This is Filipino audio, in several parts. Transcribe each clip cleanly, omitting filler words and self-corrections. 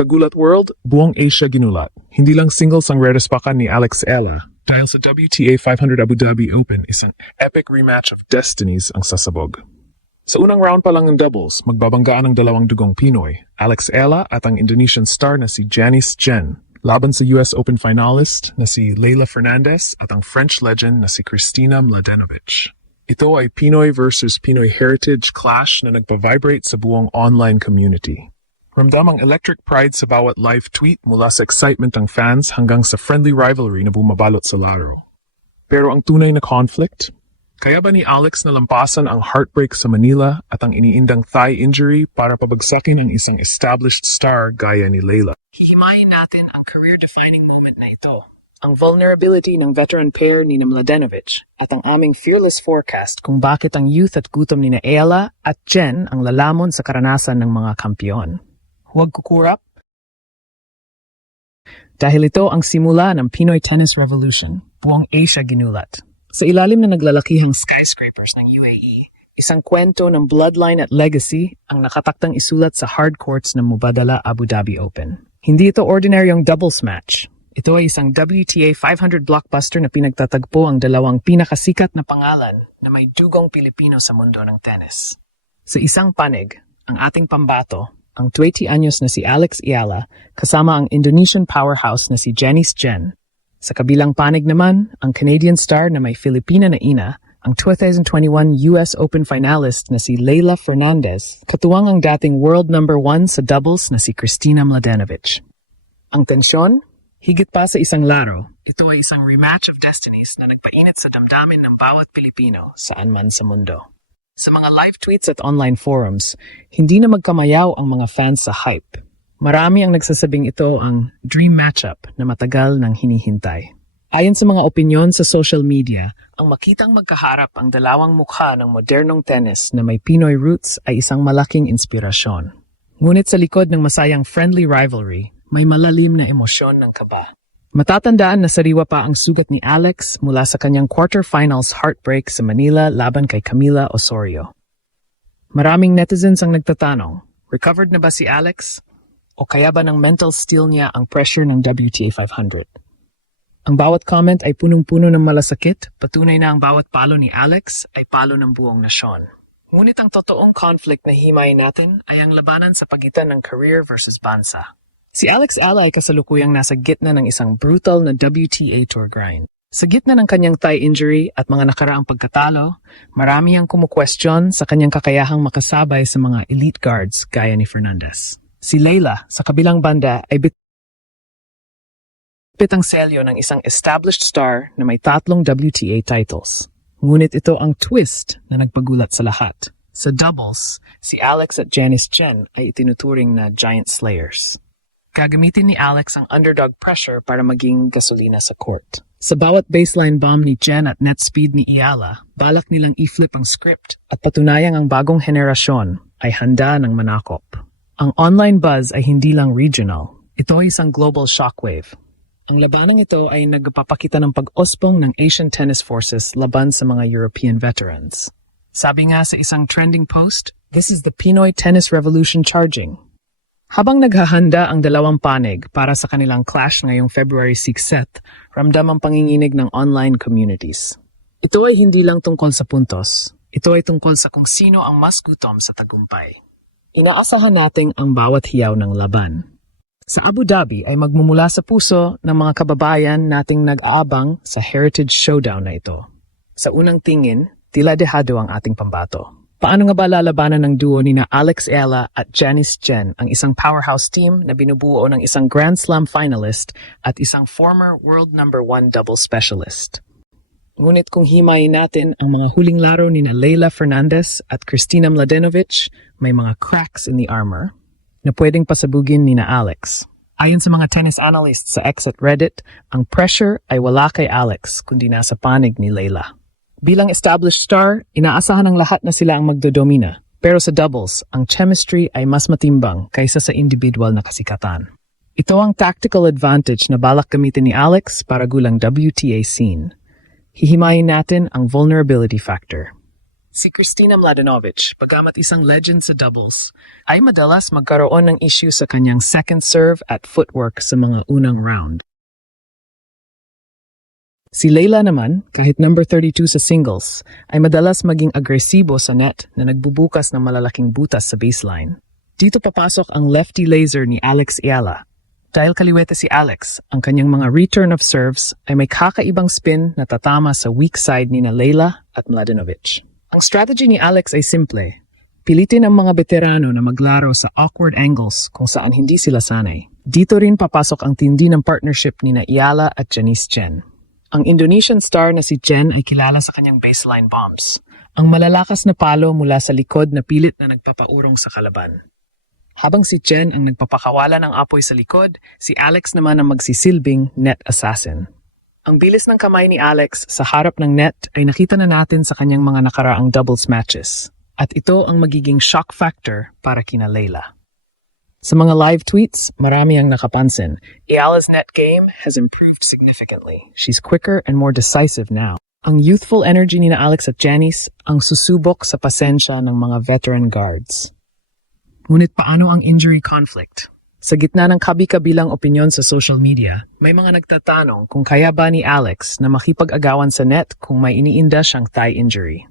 Kagulat World, buong Asia ginulat. Hindi lang singles ang redespakan ni Alex Ella dahil sa WTA 500 Abu Dhabi Open is an epic rematch of destinies ang sasabog. Sa unang round pa lang ng doubles, magbabanggaan ang dalawang dugong Pinoy, Alex Ella at ang Indonesian star na si Janice Jen, laban sa US Open finalist na si Leylah Fernandez at ang French legend na si Kristina Mladenovic. Ito ay Pinoy versus Pinoy heritage clash na nagpa-vibrate sa buong online community. Ramdam ang electric pride sa bawat live tweet mula sa excitement ng fans hanggang sa friendly rivalry na bumabalot sa laro. Pero ang tunay na conflict? Kaya ba ni Alex nalampasan ang heartbreak sa Manila at ang iniindang thigh injury para pabagsakin ang isang established star gaya ni Leylah? Hihimayin natin ang career-defining moment na ito. Ang vulnerability ng veteran pair ni Mladenovic at ang aming fearless forecast kung bakit ang youth at gutom ni na Ella at Jen ang lalamon sa karanasan ng mga kampiyon. Huwag kukurap. Dahil ito ang simula ng Pinoy Tennis Revolution, buong Asia ginulat. Sa ilalim na naglalakihang skyscrapers ng UAE, isang kwento ng bloodline at legacy ang nakataktang isulat sa hard courts ng Mubadala Abu Dhabi Open. Hindi ito ordinaryong doubles match. Ito ay isang WTA 500 blockbuster na pinagtatagpo ang dalawang pinakasikat na pangalan na may dugong Pilipino sa mundo ng tennis. Sa isang panig, ang ating pambato, ang 20 anyos na si Alex Ella kasama ang Indonesian powerhouse na si Janice Jen. Sa kabilang panig naman, ang Canadian star na may Filipina na ina, ang 2021 US Open finalist na si Leylah Fernandez, katuwang ang dating world number 1 sa doubles na si Kristina Mladenovic. Ang tensyon? Higit pa sa isang laro, ito ay isang rematch of destinies na nagpainit sa damdamin ng bawat Pilipino saan man sa mundo. Sa mga live tweets at online forums, hindi na magkamayaw ang mga fans sa hype. Marami ang nagsasabing ito ang dream matchup na matagal nang hinihintay. Ayon sa mga opinyon sa social media, ang makitang magkaharap ang dalawang mukha ng modernong tennis na may Pinoy roots ay isang malaking inspirasyon. Ngunit sa likod ng masayang friendly rivalry, may malalim na emosyon ng kaba. Matatandaan na sariwa pa ang sugat ni Alex mula sa kanyang quarterfinals heartbreak sa Manila laban kay Camila Osorio. Maraming netizens ang nagtatanong, recovered na ba si Alex? O kaya ba ng mental steel niya ang pressure ng WTA 500? Ang bawat comment ay punong-puno ng malasakit, patunay na ang bawat palo ni Alex ay palo ng buong nasyon. Ngunit ang totoong conflict na himayin natin ay ang labanan sa pagitan ng career versus bansa. Si Alex Ella ay kasalukuyang nasa gitna ng isang brutal na WTA Tour grind. Sa gitna ng kanyang thigh injury at mga nakaraang pagkatalo, marami ang kumukwestiyon sa kanyang kakayahang makasabay sa mga elite guards gaya ni Fernandez. Si Leylah, sa kabilang banda, ay bitang selyo ng isang established star na may 3 WTA titles. Ngunit ito ang twist na nagpagulat sa lahat. Sa doubles, si Alex at Janice Jen ay itinuturing na giant slayers. Gagamitin ni Alex ang underdog pressure para maging gasolina sa court. Sa bawat baseline bomb ni Jen at net speed ni Ella, balak nilang i-flip ang script at patunayang ang bagong henerasyon ay handa ng manakop. Ang online buzz ay hindi lang regional. Ito ay isang global shockwave. Ang labanang ito ay nagpapakita ng pag-ospong ng Asian tennis forces laban sa mga European veterans. Sabi nga sa isang trending post, "This is the Pinoy Tennis Revolution charging." Habang naghahanda ang dalawang panig para sa kanilang clash ngayong February 6 set, ramdam ang panginginig ng online communities. Ito ay hindi lang tungkol sa puntos. Ito ay tungkol sa kung sino ang mas gutom sa tagumpay. Inaasahan nating ang bawat hiyaw ng laban. Sa Abu Dhabi ay magmumula sa puso ng mga kababayan nating nag-aabang sa Heritage Showdown na ito. Sa unang tingin, tila dehado ang ating pambato. Paano nga ba lalabanan ng duo ni na Alex Ella at Janice Jen, ang isang powerhouse team na binubuo ng isang Grand Slam finalist at isang former world number 1 double specialist? Ngunit kung himayin natin ang mga huling laro ni na Leylah Fernandez at Kristina Mladenovic, may mga cracks in the armor na pwedeng pasabugin ni na Alex. Ayon sa mga tennis analysts sa X at Reddit, ang pressure ay wala kay Alex kundi nasa panig ni Leylah. Bilang established star, inaasahan ng lahat na sila ang magdodomina. Pero sa doubles, ang chemistry ay mas matimbang kaysa sa individual na kasikatan. Ito ang tactical advantage na balak gamitin ni Alex para gulang WTA scene. Hihimayin natin ang vulnerability factor. Si Kristina Mladenovic, bagamat isang legend sa doubles, ay madalas magkaroon ng issue sa kanyang second serve at footwork sa mga unang round. Si Leylah naman, kahit number 32 sa singles, ay madalas maging agresibo sa net na nagbubukas ng malalaking butas sa baseline. Dito papasok ang lefty laser ni Alex Ayala. Dahil kaliwete si Alex, ang kanyang mga return of serves ay may kakaibang spin na tatama sa weak side ni na Leylah at Mladenovic. Ang strategy ni Alex ay simple. Pilitin ang mga veterano na maglaro sa awkward angles kung saan hindi sila sanay. Dito rin papasok ang tindi ng partnership ni na Ayala at Janice Chen. Ang Indonesian star na si Chen ay kilala sa kanyang baseline bombs. Ang malalakas na palo mula sa likod na pilit na nagpapaurong sa kalaban. Habang si Chen ang nagpapakawala ng apoy sa likod, si Alex naman ang magsisilbing net assassin. Ang bilis ng kamay ni Alex sa harap ng net ay nakita na natin sa kanyang mga nakaraang doubles matches. At ito ang magiging shock factor para kina Leylah. Sa mga live tweets, marami ang nakapansin. Ayala's net game has improved significantly. She's quicker and more decisive now. Ang youthful energy ni na Alex at Janice ang susubok sa pasensya ng mga veteran guards. Ngunit paano ang injury conflict? Sa gitna ng kabi-kabilang opinyon sa social media, may mga nagtatanong kung kaya ba ni Alex na makipag-agawan sa net kung may iniinda siyang thigh injury.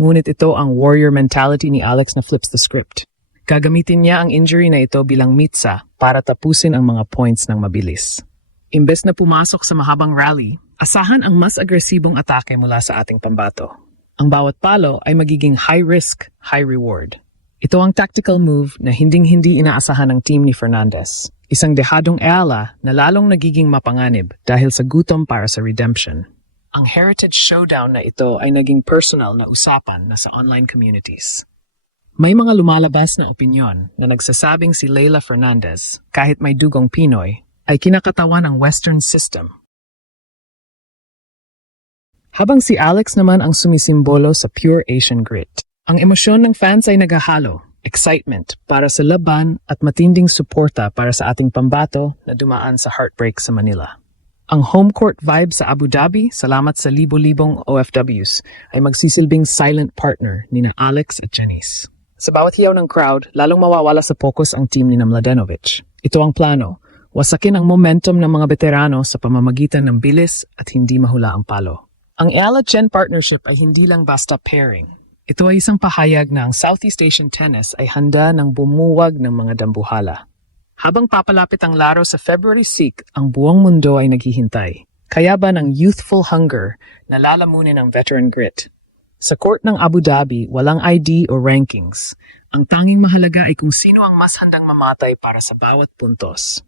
Ngunit ito ang warrior mentality ni Alex na flips the script. Gagamitin niya ang injury na ito bilang mitsa para tapusin ang mga points ng mabilis. Imbes na pumasok sa mahabang rally, asahan ang mas agresibong atake mula sa ating pambato. Ang bawat palo ay magiging high risk, high reward. Ito ang tactical move na hinding-hindi inaasahan ng team ni Fernandez. Isang dehadong Ayala na lalong nagiging mapanganib dahil sa gutom para sa redemption. Ang heritage showdown na ito ay naging personal na usapan na sa online communities. May mga lumalabas na opinyon na nagsasabing si Leylah Fernandez, kahit may dugong Pinoy, ay kinakatawan ng Western system. Habang si Alex naman ang sumisimbolo sa pure Asian grit. Ang emosyon ng fans ay naghahalo, excitement para sa laban at matinding suporta para sa ating pambato na dumaan sa heartbreak sa Manila. Ang home court vibe sa Abu Dhabi, salamat sa libo-libong OFWs, ay magsisilbing silent partner ni na Alex at Janice. Sa bawat hiyaw ng crowd, lalong mawawala sa focus ang team ni na Mladenovic. Ito ang plano, wasakin ang momentum ng mga veterano sa pamamagitan ng bilis at hindi mahula ang palo. Ang Ayala-Chen partnership ay hindi lang basta pairing. Ito ay isang pahayag na ang Southeast Asian tennis ay handa ng bumuwag ng mga dambuhala. Habang papalapit ang laro sa February 6, ang buong mundo ay naghihintay. Kaya ba ng youthful hunger na lalamunin ang veteran grit? Sa court ng Abu Dhabi, walang ID o rankings. Ang tanging mahalaga ay kung sino ang mas handang mamatay para sa bawat puntos.